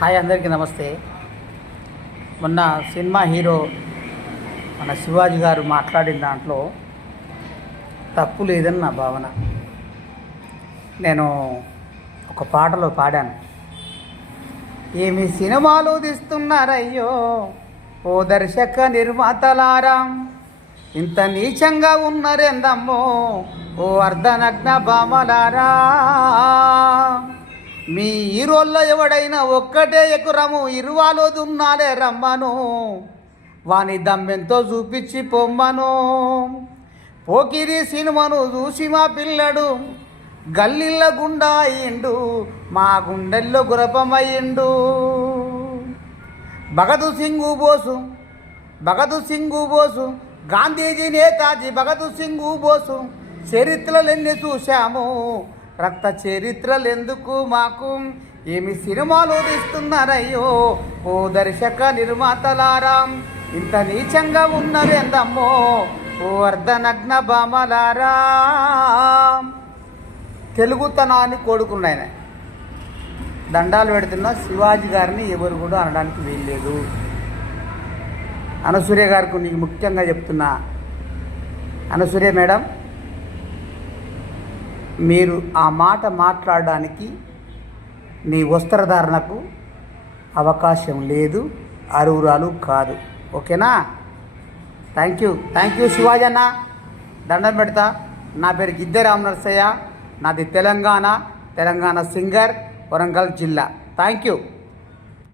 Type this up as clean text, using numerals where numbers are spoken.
Hi, అందరికీ నమస్తే. మొన్న సినిమా హీరో మన శివాజీ గారు మాట్లాడిన దాంట్లో తప్పు లేదని నా భావన. నేను ఒక పాటలో పాడాను. ఏమి సినిమాలు తీస్తున్నారయ్యో ఓ దర్శక నిర్మాతలారా, ఇంత నీచంగా ఉన్నారేందమ్మో ఓ అర్ధనగ్న భామలారా. మీ హీరోల్లో ఎవడైనా ఒక్కటే ఎకురము ఇరువాలో దున్నాలే రమ్మను, వాని దమ్మెంతో చూపించి పొమ్మను. పోకిరి సినిమాను చూసి మా పిల్లడు గల్లిళ్ళ గుండా అయ్యిండు, మా గుండెల్లో గురపమయ్యిండు. భగత్ సింగ్ బోసు గాంధీజీ, నేతాజీ భగత్ సింగ్ బోసు చరిత్రలెన్ని చూశాము, రక్త చరిత్రలు ఎందుకు మాకు. ఏమి సినిమాలు తీస్తున్నారయ్యో ఓ దర్శక నిర్మాతలారా, ఇంత నీచంగా ఉన్నదేందమ్మో ఓ అర్ధనగ్న భామలారా. తెలుగుతనాన్ని కోడుకున్నాయన దండాలు పెడుతున్న శివాజీ గారిని ఎవరు కూడా అనడానికి వీల్లేదు. అనసూయ గారికి నీకు ముఖ్యంగా చెప్తున్నా, అనసూయ మేడం, మీరు ఆ మాట మాట్లాడడానికి నీ వస్త్రధారణకు అవకాశం లేదు, అర్హురాలు కాదు. ఓకేనా? థ్యాంక్ యూ శివాజీ అన్న, దండం పెడతా. నా పేరు గిద్దె రామ్ నరసయ్య, నాది తెలంగాణ సింగర్, వరంగల్ జిల్లా. Thank you.